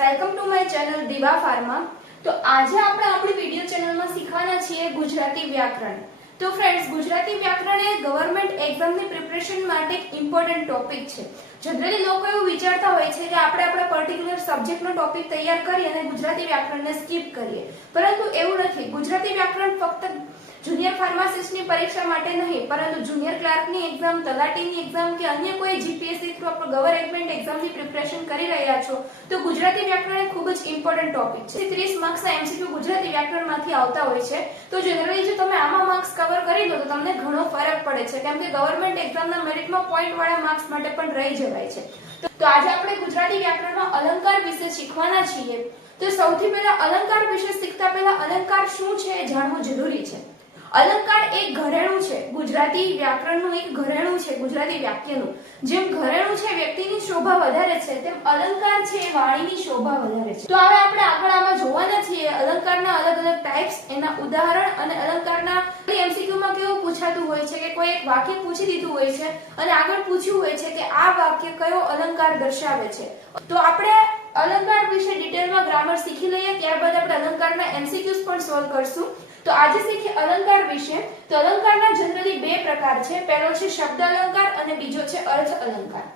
Welcome to my channel દીવા pharma. તો આજે આપણે આપણી વિડિયો ચેનલમાં શીખવાના છીએ ગુજરાતી વ્યાકરણ। તો ફ્રેન્ડ્સ, ગુજરાતી વ્યાકરણ એ ગવર્નમેન્ટ એક્ઝામની પ્રિપરેશન માટે એક ઇમ્પોર્ટન્ટ ટોપિક છે। જનરલી લોકો એવું વિચારતા હોય છે કે આપણે આપણા પર્ટિક્યુલર સબ્જેક્ટનો ટોપિક તૈયાર કરી અને ગુજરાતી વ્યાકરણને સ્કીપ કરીએ, પરંતુ એવું નથી। ગુજરાતી વ્યાકરણ ફક્ત જુનિયર ફાર્માસિસ્ટની પરીક્ષા માટે નહીં, પરંતુ જુનિયર ક્લાર્કની એક્ઝામ, તલાટીની એક્ઝામ કે અન્ય કોઈ જીપીએસસી થ્રુ આપણે ગવર્નમેન્ટ એક્ઝામની પ્રિપરેશન કરી રહ્યા છો તો ગુજરાતી વ્યાકરણ એ ખૂબ જ ઇમ્પોર્ટન્ટ ટોપિક છે। 30 માર્ક્સના એમસીક્યુ ગુજરાતી વ્યાકરણમાંથી આવતા હોય છે। તો જનરલી જો તમે આમાં માર્ક્સ કવર કરી લો તો તમને ઘણો ફરક પડે છે, કેમ કે ગવર્નમેન્ટ એક્ઝામના મેરિટમાં પોઈન્ટ વાળા માર્ક્સ માટે પણ રહી જવાય છે। તો આજે આપણે ગુજરાતી વ્યાકરણમાં અલંકાર વિશે શીખવાના છીએ। તો સૌથી પહેલા અલંકાર વિશે શીખતા પહેલા અલંકાર શું છે એ જાણવું જરૂરી છે। અલંકાર એક ઘરેણું છે, ગુજરાતી વ્યાકરણનું એક ઘરેણું છે, ગુજરાતી વાક્યનું। જેમ ઘરેણું છે વ્યક્તિની શોભા વધારે છે, તેમ અલંકાર છે એ વાણીની શોભા વધારે છે। તો હવે આપણે આગળ આમાં જોવાના છીએ અલંકારના અલગ અલગ ટાઇપ્સ, એના ઉદાહરણ અને અલંકારના એમસીક્યુ માં કેવું પૂછાતું હોય છે કે કોઈ એક વાક્ય પૂછી દીધું હોય છે અને આગળ પૂછ્યું હોય છે કે આ વાક્ય કયો અલંકાર દર્શાવે છે। તો આપણે અલંકાર વિશે ડિટેલમાં ગ્રામર શીખી લઈએ, ત્યારબાદ આપણે અલંકારના એમસીક્યુઝ પણ સોલ્વ કરશું। તો આજે શીખીએ અલંકાર વિશે। તો અલંકારના જનરલી બે પ્રકાર છે, પહેલો છે શબ્દ અલંકાર અને બીજો છે અર્થ અલંકાર।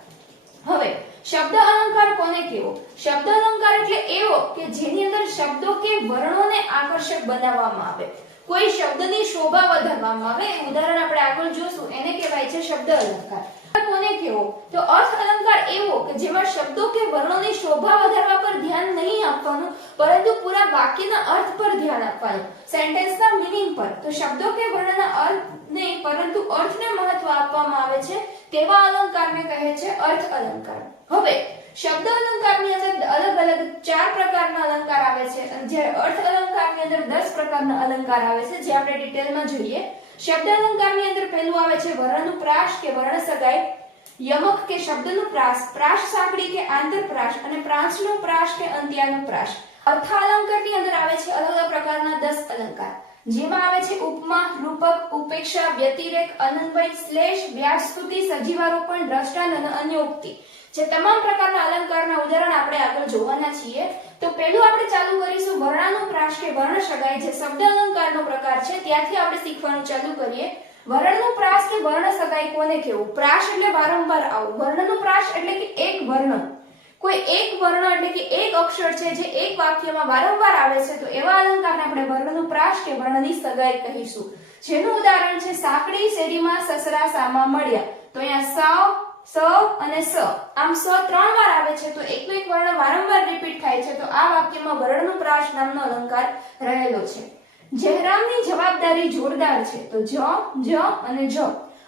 હવે શબ્દ અલંકાર કોને કહેવો? શબ્દ અલંકાર એટલે એવો કે જેની અંદર શબ્દો કે વર્ણોને આકર્ષક બનાવવામાં આવે, કોઈ શબ્દની શોભા વધારવામાં આવે। ઉદાહરણ આપણે આગળ જોશું, એને કહેવાય છે શબ્દ અલંકાર। કોને કહેવો? તો અર્થ અલંકાર એવો કે જેમાં શબ્દો કે વર્ણોની શોભા વધારવા પર ધ્યાન નહીં આપવાનું, પરંતુ પૂરા વાક્યના અર્થ પર ધ્યાન આપવાનું, સેન્ટેન્સના મીનિંગ પર। તો શબ્દો કે વર્ણના અર્થ નહીં પરંતુ અર્થને મહત્વ આપવામાં આવે છે, તેવા અલંકારને કહે છે અર્થ અલંકાર। હવે શબ્દ અલંકારની અંદર અલગ અલગ 4 પ્રકારના અલંકાર આવે છે અને જ્યારે અર્થ અલંકારની અંદર 10 પ્રકારના અલંકાર આવે છે, જે આપણે ડિટેલમાં જોઈએ। શબ્દ અલંકારની અંદર પહેલું આવે છે વર્ણાનુપ્રાસ કે વર્ણ સગાઈ, યમક કે શબ્દનું પ્રાસ, પ્રાસ સાંકળી કે આંતરપ્રાસ અને પ્રાસનો પ્રાસ કે અંત્યાનુપ્રાસ। અર્થ અલંકારની અંદર આવે છે અલગ અલગ પ્રકારના 10 અલંકાર, જેમાં આવે છે ઉપમા, રૂપક, ઉપેક્ષા, વ્યતિરેક, અનન્વય, શ્લેષ, વ્યાજસ્તુતિ, સજીવારોપણ, દ્રષ્ટાંત અને અન્યોક્તિ। જે તમામ પ્રકારના અલંકારના ઉદાહરણ આપણે આગળ જોવાના છીએ। તો પહેલું આપણે ચાલુ કરીશું વર્ણાનુપ્રાસ કે વર્ણ સગાઈ, જે શબ્દ અલંકારનો પ્રકાર છે, ત્યાંથી આપણે શીખવાનું ચાલુ કરીએ। વર્ણાનુપ્રાસ કે વર્ણ સગાઈ કોને કહેવું? પ્રાસ એટલે વારંવાર આવવું, વર્ણાનુપ્રાસ એટલે કે એક વર્ણ, કોઈ એક વર્ણ એટલે કે એક અક્ષર છે જે એક વાક્યમાં વારંવાર આવે છે, તો એવા અલંકારને આપણે વર્ણાનુપ્રાસ કે વર્ણની સગાઈ કહીશું। જેનું ઉદાહરણ છે સાંકડી શેરીમાં સસરા સામા મળ્યા। તો અહીંયા સ અને સ, આમ સ 3 વાર આવે છે, તો એકનો એક વર્ણ વારંવાર રિપીટ થાય છે, તો આ વાક્યમાં વર્ણાનુપ્રાસ નામનો અલંકાર રહેલો છે। જયરામની જવાબદારી જોરદાર છે, તો જ અને જ,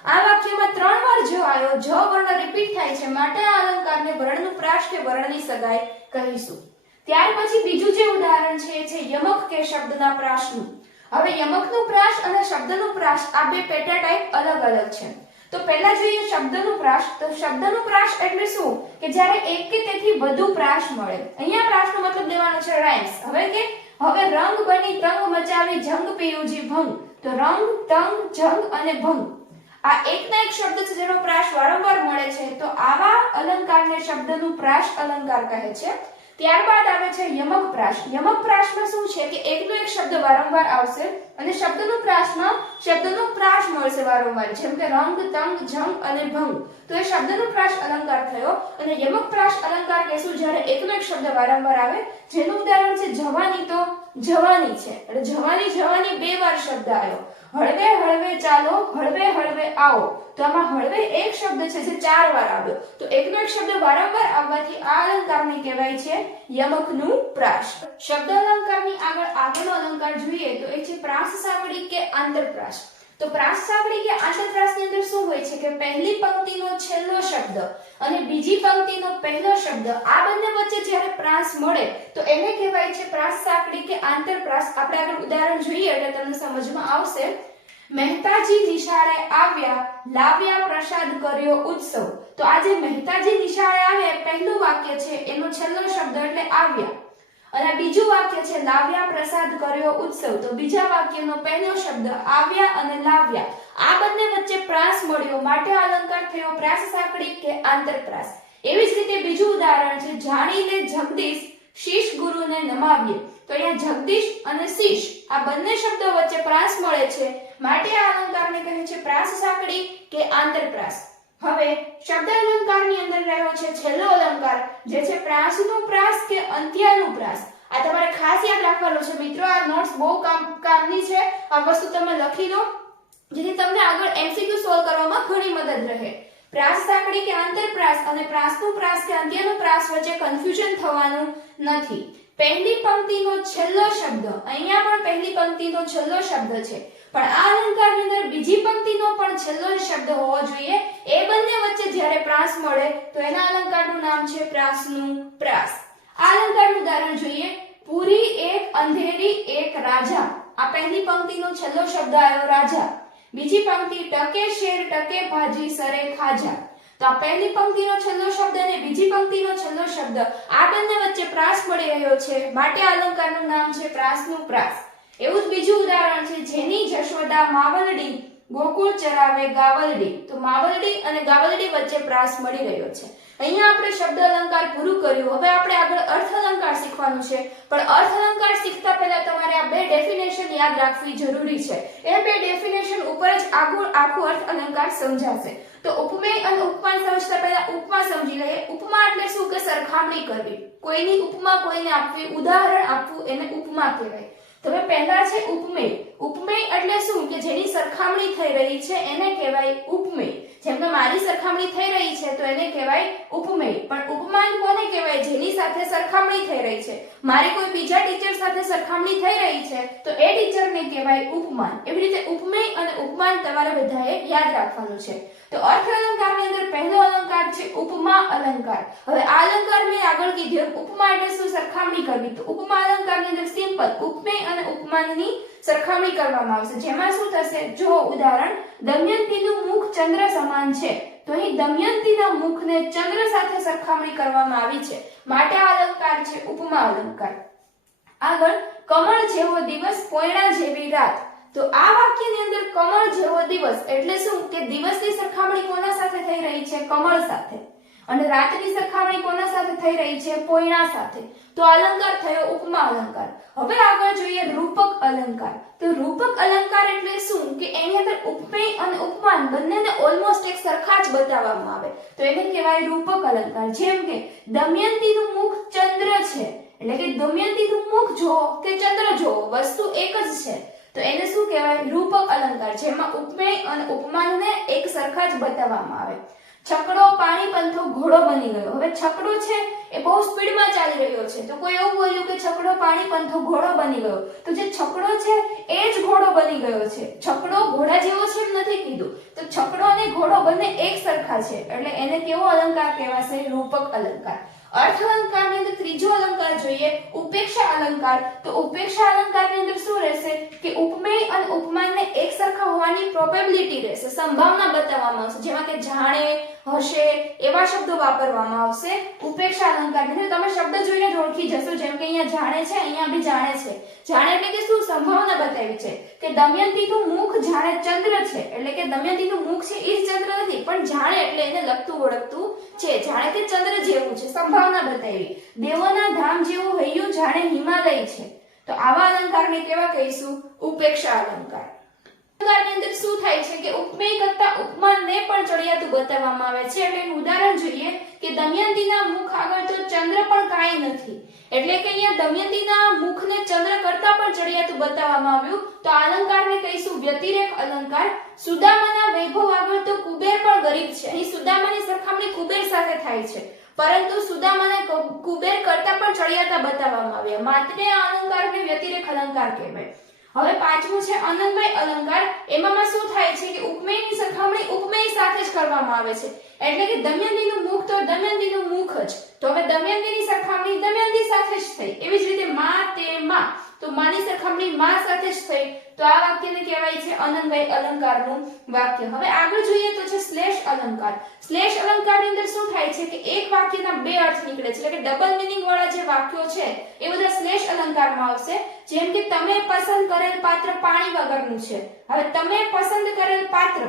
આ વાક્યમાં 3 વાર જ આવ્યો, જ વર્ણ રિપીટ થાય છે, માટે આ અલંકારને વર્ણાનુપ્રાસ કે વર્ણની સગાઈ કહીશું। ત્યાર પછી બીજું જે ઉદાહરણ છે એ છે યમક કે શબ્દના પ્રાસનું। હવે યમકનું પ્રાસ અને શબ્દનું પ્રાસ આ બે પેટા ટાઈપ અલગ અલગ છે। તો પહેલા જોઈએ શબ્દનું પ્રાસ। તો શબ્દનું પ્રાસ એટલે શું કે જ્યારે એક કે તેથી વધુ પ્રાસ મળે। અહીંયા પ્રાસનો મતલબ લેવાનો છે રાઇમ્સ। હવે રંગ બની તંગ મચાવી જંગ પીયુજી ભંગ, તો રંગ, તંગ, જંગ અને ભંગ આ એકના એક શબ્દ છે જેનો પ્રાસ વારંવાર મળે છે, તો આવા અલંકારને શબ્દનું પ્રાસ અલંકાર કહે છે। ત્યારબાદ આવે છે યમક પ્રાસ। યમક પ્રાસમાં શું છે કે એકનો એક શબ્દ વારંવાર આવશે અને શબ્દનું પ્રાસમાં શબ્દનો પ્રાસ મળશે વારંવાર, જેમ કે રંગ, તંગ, જંગ અને ભંગ, તો એ શબ્દનું પ્રાસ અલંકાર થયો। અને યમક પ્રાસ અલંકાર કહેશું જ્યારે એકનો એક શબ્દ વારંવાર આવે, જેનું ઉદાહરણ છે જવાની, તો જવાની છે એટલે જવાની 2 વાર શબ્દ આવ્યો। હળવે હળવે ચાલો, હળવે હળવે આવો, તો આમાં હળવે એક શબ્દ છે જે 4 વાર આવ્યો, તો એકનો એક શબ્દ વારંવાર આવવાથી આ અલંકારને કહેવાય છે યમકનું પ્રાસ। શબ્દ અલંકારની આગળનો અલંકાર જોઈએ તો એ છે પ્રાસ સાંકળી કે આંતરપ્રાસ। તો પ્રાસ સાંકળી કે આંતરપ્રાસની અંદર શું હોય છે કે પહેલી પંક્તિનો છેલ્લો શબ્દ અને બીજી પંક્તિનો પહેલો શબ્દ, આ બંને વચ્ચે જ્યારે પ્રાસ મળે તો એને કહેવાય છે પ્રાસ સાંકળી કે આંતરપ્રાસ। આપણે આગળ ઉદાહરણ જોઈએ એટલે તમને સમજમાં આવશે। મહેતાજી નિશાળે આવ્યા, લાવ્યા પ્રસાદ કર્યો ઉત્સવ, તો આ જે મહેતાજી નિશાળે આવ્યા પહેલું વાક્ય છે, એનો છેલ્લો શબ્દ એટલે આવ્યા, અને બીજું વાક્ય છે લાવ્યા પ્રસાદ કર્યો ઉત્સવ, તો બીજા વાક્યનો પહેલો શબ્દ આવ્યા અને લાવ્યા, આ બંને વચ્ચે પ્રાસ મળ્યો, માટે અલંકાર થયો પ્રાસ સાંકળી કે આંતરપ્રાસ। એવી જ રીતે બીજું ઉદાહરણ છે જાણી લે જગદીશ ગુરુને નમાવીએ. તો અહીંયા જગદીશ અને શીશ આ બંને શબ્દો વચ્ચે પ્રાસ મળે છે, માટે આ અલંકારને કહે છે પ્રાસ સાંકળી કે આંતરપ્રાસ. હવે શબ્દ અલંકારની અંદર રહ્યો છે છેલ્લો અલંકાર, જે છે પ્રાસનું પ્રાસ કે અંત્યાનુપ્રાસ. આ તમારે ખાસ યાદ રાખવાનું છે મિત્રો. આ નોટ્સ બહુ કામની છે. આ વસ્તુ તમે લખી લો જેથી તમને આગળ એમસીક્યુ સોલ્વ કરવામાં ઘણી મદદ રહે. પ્રાસ સાંકળી કે આંતરપ્રાસ અને પ્રાસનું પ્રાસ કે અંત્યાનુપ્રાસ વચ્ચે કન્ફ્યુઝન થવાનું નથી. પહેલી પંક્તિનો છેલ્લો શબ્દ, અહીંયા પણ પહેલી પંક્તિનો છેલ્લો શબ્દ છે, પણ આ અલંકારની અંદર બીજી પંક્તિનો પણ છેલ્લો શબ્દ હોવો જોઈએ. એ બંને વચ્ચે જ્યારે પ્રાસ મળે તો એના અલંકારનું નામ છે પ્રાસનું પ્રાસ. આ અલંકારનું ઉદાહરણ જોઈએ. પૂરી એક, અંધેરી એક, રાજા. આ પહેલી પંક્તિનો છેલ્લો શબ્દ આવ્યો રાજા. બીજી પંક્તિ ટકે શેર ટકે ભાજી સરે ખાજા. તો આ પહેલી પંક્તિનો છેલ્લો શબ્દ અને બીજી પંક્તિનો છેલ્લો શબ્દ આ બંને વચ્ચે પ્રાસ મળી રહ્યો છે, માટે આ અલંકારનું નામ છે પ્રાસનું પ્રાસ. એવું જ બીજું ઉદાહરણ છે. જેની જશોદા માવલડી ગોકુળ ચરાવે ગાવલડી. તો માવલડી અને ગાવલડી વચ્ચે પ્રાસ મળી રહ્યો છે. અહીંયા આપણે શબ્દ અલંકાર પૂરું કર્યું. હવે આપણે આગળ અર્થ અલંકાર શીખવાનું છે, પણ અર્થ અલંકાર શીખતા પહેલા તમારે આ બે ડેફિનેશન યાદ રાખવી જરૂરી છે. એ બે ડેફિનેશન ઉપર જ આખું અર્થ અલંકાર સમજાશે. તો ઉપમેય અને ઉપમાન સમજતા પહેલા ઉપમા સમજી લઈએ. ઉપમા એટલે શું કે સરખામણી કરવી, કોઈની ઉપમા કોઈને આપવી, ઉદાહરણ આપવું, એને ઉપમા કહેવાય. તો પહેલા છે ઉપમેય. ઉપમેય એટલે શું કે જેની સરખામણી થઈ રહી છે એને કહેવાય ઉપમેય. જેમ કે મારી સરખામણી થઈ રહી છે તો એને કહેવાય ઉપમેય. પણ ઉપમાન કોને કહેવાય? જેની સાથે સરખામણી થઈ રહી છે. મારી કોઈ બીજા ટીચર સાથે સરખામણી થઈ રહી છે તો એ ટીચરને કહેવાય ઉપમાન. એવી રીતે ઉપમેય અને ઉપમાન તમારે બધાએ યાદ રાખવાનું છે. તો અર્થ અલંકારની અંદર પહેલો અલંકાર છે ઉપમા અલંકાર. હવે આ અલંકાર મેં આગળ કીધું. ઉપમા એટલે શું? સરખામણી કરવી. તો ઉપમા અલંકારની અંદર સિમ્પલ ઉપમેય અને ઉપમાનની સરખામણી કરવામાં આવશે. જેમાં શું થશે? જો ઉદાહરણ, દમયંતીનું મુખ ચંદ્ર સમાન છે, તો અહીં દમયંતીના મુખને ચંદ્ર સાથે સરખામણી કરવામાં આવી છે, માટે આ અલંકાર છે ઉપમા અલંકાર. આગળ, કમળ જેવો દિવસ પોયણા જેવી રાત. તો આ વાક્યની અંદર કમળ જેવો દિવસ એટલે શું કે દિવસની સરખામણી કોના સાથે થઈ રહી છે? કમળ સાથે. અને રાતની સરખામણી કોના સાથે થઈ રહી છે? પોયણા સાથે. તો અલંકાર થયો ઉપમા અલંકાર. હવે આગળ જોઈએ રૂપક અલંકાર. તો રૂપક અલંકાર એટલે શું કે એની અંદર ઉપમેય અને ઉપમાન બંનેને ઓલમોસ્ટ એક સરખા જ બતાવવામાં આવે, તો એને કહેવાય રૂપક અલંકાર. જેમ કે દમયંતીનું મુખ ચંદ્ર છે, એટલે કે દમયંતીનું મુખ જોવો કે ચંદ્ર જોવો વસ્તુ એક જ છે, તો એને શું કહેવાય? રૂપક અલંકાર, જેમાં ઉપમેય અને ઉપમાનને એક સરખા જ બતાવવામાં આવે. છકડો પાણી પંથો ઘોડો બની ગયો. હવે છકડો છે એ બહુ સ્પીડમાં ચાલી રહ્યો છે, તો કોઈ એવું બોલ્યું કે છકડો પાણી પંથો ઘોડો બની ગયો, તો જે છકડો છે એ જ ઘોડો બની ગયો છે. છકડો ઘોડા જેવો છે એમ નથી કીધું. તો છકડો અને ઘોડો બંને એક સરખા છે, એટલે એને કેવો અલંકાર કહેવાશે? રૂપક અલંકાર. અર્થ અલંકારની અંદર ત્રીજો અલંકાર જોઈએ, ઉપેક્ષા અલંકાર. તો ઉપેક્ષા અલંકારની અંદર શું રહેશે કે ઉપમેય અને ઉપમાનને એક સરખા હોવાની પ્રોબેબિલિટી રહેશે, સંભાવના બતાવવામાં આવશે. જેમાં કે જાણે, હશે એવા શબ્દો વાપરવામાં આવશે ઉપેક્ષા અલંકારની અંદર. તમે શબ્દ જોઈને જ ઓળખી જશો. જેમ કે અહીંયા જાણે છે, અહીંયા બી જાણે છે. જાણે એટલે કે શું? સંભાવના બતાવી છે કે દમયંતીનું મુખ જાણે ચંદ્ર છે, એટલે કે દમયંતીનું મુખ છે એ ચંદ્ર નથી, પણ જાણે એટલે એને લગતું ઓળખતું છે. જાણે કે ચંદ્ર જેવું છે, સંભાવના બતાવી. દેવોના ધામ જેવું હૈયું જાણે હિમાલય છે. તો આવા અલંકારને કેવા કહીશું? ઉપેક્ષા અલંકાર. અલંકારની અંદર શું થાય છે કે ઉપમેય કરતા ઉપમાનને પણ ચડિયાતું બતાવવામાં આવે છે. એટલે એનું ઉદાહરણ જોઈએ કે દમયંતીના મુખ આગળ તો ચંદ્ર પણ કાંઈ નથી, એટલે કે અહીંયા દમયંતીના મુખને ચંદ્ર કરતા પણ ચડિયાતું બતાવવામાં આવ્યું, તો આ અલંકારને કહીશું વ્યતિરેક અલંકાર. સુદામાના વૈભવ આગળ તો કુબેર પણ ગરીબ છે. અહીં સુદામાની સરખામણી કુબેર સાથે થાય છે, પરંતુ સુદામાને કુબેર કરતા પણ ચડિયાતા બતાવવામાં આવ્યા, માટે આ અલંકારને વ્યતિરેક અલંકાર કહેવાય. હવે પાંચમું છે અનન્વય અલંકાર. એમાં શું થાય છે કે ઉપમેયની સરખામણી ઉપમેય સાથે જ કરવામાં આવે છે, એટલે કે દમયંતીનું મુખ તો દમયંતીનું મુખ જ, તો હવે દમયંતીની સરખામણી દમયંતી સાથે જ થઈ. એવી જ રીતે માં તે માં, તો માની સરખામણી માં સાથે જ થઈ. તો આ વાક્યને કહેવાય છે અનન્વય અલંકારનું વાક્ય. હવે આગળ જોઈએ તો છે શ્લેષ અલંકાર. શ્લેષ અલંકારની અંદર શું થાય છે કે એક વાક્યના બે અર્થ નીકળે છે, એટલે કે ડબલ મીનિંગ વાળા જે વાક્યો છે એ બધા શ્લેષ અલંકારમાં આવશે. જેમ કે તમે પસંદ કરેલ પાત્ર પાણી વગરનું છે. હવે તમે પસંદ કરેલ પાત્ર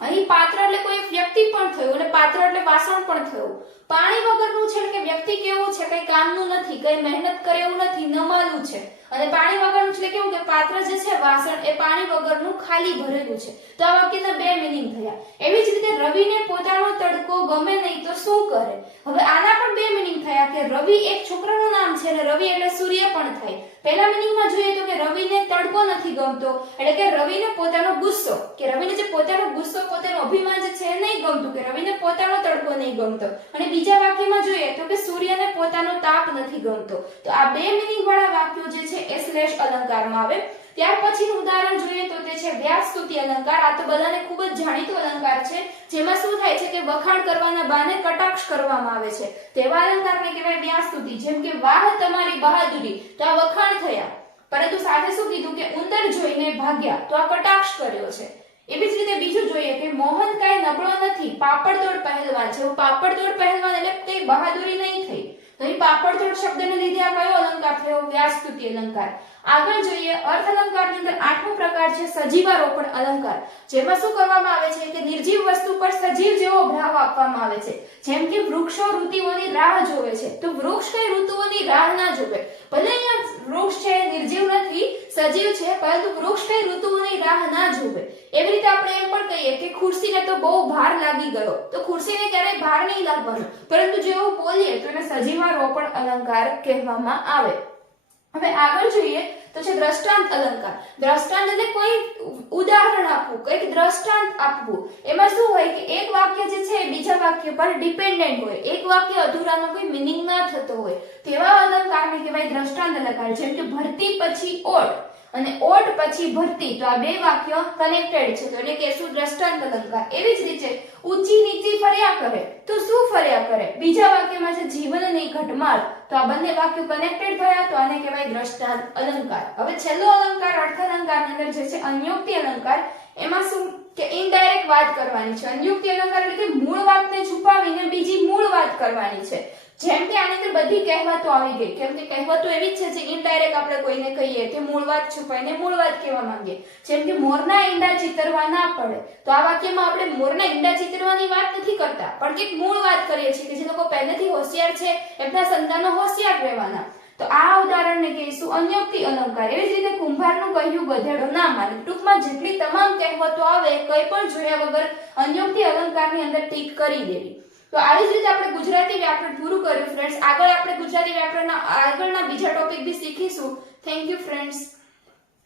અહીં પાત્ર એટલે કોઈ વ્યક્તિ પણ થયું અને પાત્ર એટલે વાસણ પણ થયું. પાણી વગરનું છે કે વ્યક્તિ કેવું છે, કઈ કામનું નથી, કઈ મહેનત કરે એવું નથી, નમાલું છે. અને પાણી વગરનું એટલે કેવું કે પાત્ર જે છે વાસણ એ પાણી વગરનું ખાલી ભરેલું છે. તો આ વાક્યના બે મીનિંગ થયા. એવી જ રીતે રવિને પોતાનો તડકો ગમે નહીં તો શું કરે. હવે આના પણ બે મીનિંગ થયા કે રવિ એક છોકરાનું નામ છે અને રવિ એટલે સૂર્ય પણ થાય. પહેલા મીનિંગમાં જોઈએ તો કે રવિને તડકો નથી ગમતો એટલે કે રવિને પોતાનો ગુસ્સો, કે રવિને જે પોતાનો ગુસ્સો, પોતાનું અભિમાન જે છે નહીં ગમતું, કે રવિને પોતાનો તડકો નહીં ગમતો. અને બીજા વાક્યમાં જોઈએ તો કે સૂર્યને પોતાનો તાપ નથી ગમતો. તો આ બે મીનિંગ વાળા વાક્યો જે છે એ શ્લેષ અલંકારમાં આવે. ત્યાર પછીનું ઉદાહરણ જોઈએ તો તે છે વ્યાસસ્તુતિ અલંકાર. આ તો બધાને ખૂબ જ જાણીતો અલંકાર છે, જેમાં શું થાય છે કે વખાણ કરવાના બહાને કટાક્ષ કરવામાં આવે છે. તેવા અલંકારને કહેવાય વ્યાસસ્તુતિ. જેમ કે વાહ તમારી બહાદુરી, તો આ વખાણ થયા, પરંતુ સાથે શું કીધું કે ઉંદર જોઈને ભાગ્યા, તો આ કટાક્ષ કર્યો છે. એવી જ રીતે બીજું જોઈએ કે મોહન કાંઈ નબળો નથી, પાપડતોડ પહેલવાન છે. પાપડતોડ પહેલવાન એટલે કઈ બહાદુરી નહીં થઈ. તો અહીં પાપડતોડ શબ્દને લીધે આ કયો અલંકાર થયો? વ્યાસસ્તુતિ અલંકાર. આગળ જોઈએ અર્થ અલંકારની અંદર આઠમો પ્રકાર છે સજીવારોપણ અલંકાર. જેમાં શું કરવામાં આવે છે કે નિર્જીવ વસ્તુ પર સજીવ જેવો ભાવ આપવામાં આવે છે. જેમ કે વૃક્ષો ઋતુઓની રાહ જોવે છે, તો વૃક્ષ કઈ ઋતુઓની રાહ ના જોવે. ભલે અહીંયા વૃક્ષ છે નિર્જીવ નથી, સજીવ છે, પરંતુ વૃક્ષ કઈ ઋતુઓની રાહ ના જોવે. એવી રીતે આપણે એમ પણ કહીએ કે ખુરશીને તો બહુ ભાર લાગી ગયો, તો ખુરશીને ક્યારેય ભાર નહીં લાગવાનો, પરંતુ જો એવું બોલીએ તો એને સજીવારોપણ અલંકાર કહેવામાં આવે. હવે આગળ જોઈએ તો છે દ્રષ્ટાંત અલંકાર. દ્રષ્ટાંત એટલે કોઈ ઉદાહરણ આપવું, કઈક દ્રષ્ટાંત આપવું. એમાં શું હોય કે એક વાક્ય જે છે બીજા વાક્ય પર ડિપેન્ડન્ટ હોય, એક વાક્ય અધૂરાનો કોઈ મીનિંગ ના થતો હોય, તેવા અલંકારને કહેવાય દ્રષ્ટાંત અલંકાર. જેમ કે ભરતી પછી ઓટ અને ઓટ પછી ભરતી, તો આ બે વાક્ય કનેક્ટેડ છે, તો એને કહેશું દ્રષ્ટાંત અલંકાર. એવી જ રીતે ઊંચી નીચી ફર્યા કરે, તો શું ફર્યા કરે? બીજા વાક્યમાં છે જીવનની ઘટમાળ, તો આ બંને વાક્યો કનેક્ટેડ થયા, તો આને કહેવાય દ્રષ્ટાંત અલંકાર. હવે છેલ્લો અલંકાર અર્થ અલંકારની અંદર જે છે અન્યોક્તિ અલંકાર. એમાં શું કે ઇનડાયરેક્ટ વાત કરવાની છે. અન્યોક્તિ અલંકાર એટલે કે મૂળ વાતને છુપાવીને બીજી મૂળ વાત કરવાની છે. જેમ કે આની અંદર બધી કહેવતો આવી ગઈ, કેમ કે કહેવતો એવી જ છે જે ઇનડાયરેક્ટ આપણે કોઈને કહીએ કે મૂળ વાત છુપાઈને મૂળ વાત કહેવા માંગીએ. જેમ કે મોરના ઈંડા ચિતરવા ના પડે, તો આ વાક્યમાં આપણે મોરના ઈંડા ચિતરવાની વાત નથી કરતા, પણ કે મૂળ વાત કરીએ છીએ કે જે લોકો પહેલેથી હોશિયાર છે એમના સંતાનો હોશિયાર રહેવાના. તો આ ઉદાહરણને કહીશું અન્યોક્તિ અલંકાર. એવી જ રીતે કુંભારનું કહ્યું ગધેડો ના માને. ટૂંકમાં જેટલી તમામ કહેવતો આવે કંઈ પણ જોયા વગર અન્યોક્તિ અલંકારની અંદર ટીક કરી દેવી. તો આવી જ રીતે આપણે ગુજરાતી વ્યાકરણ પૂરું કર્યું ફ્રેન્ડ્સ. આગળ આપણે ગુજરાતી વ્યાકરણના આગળના બીજા ટોપિક બી શીખીશું. Thank you friends.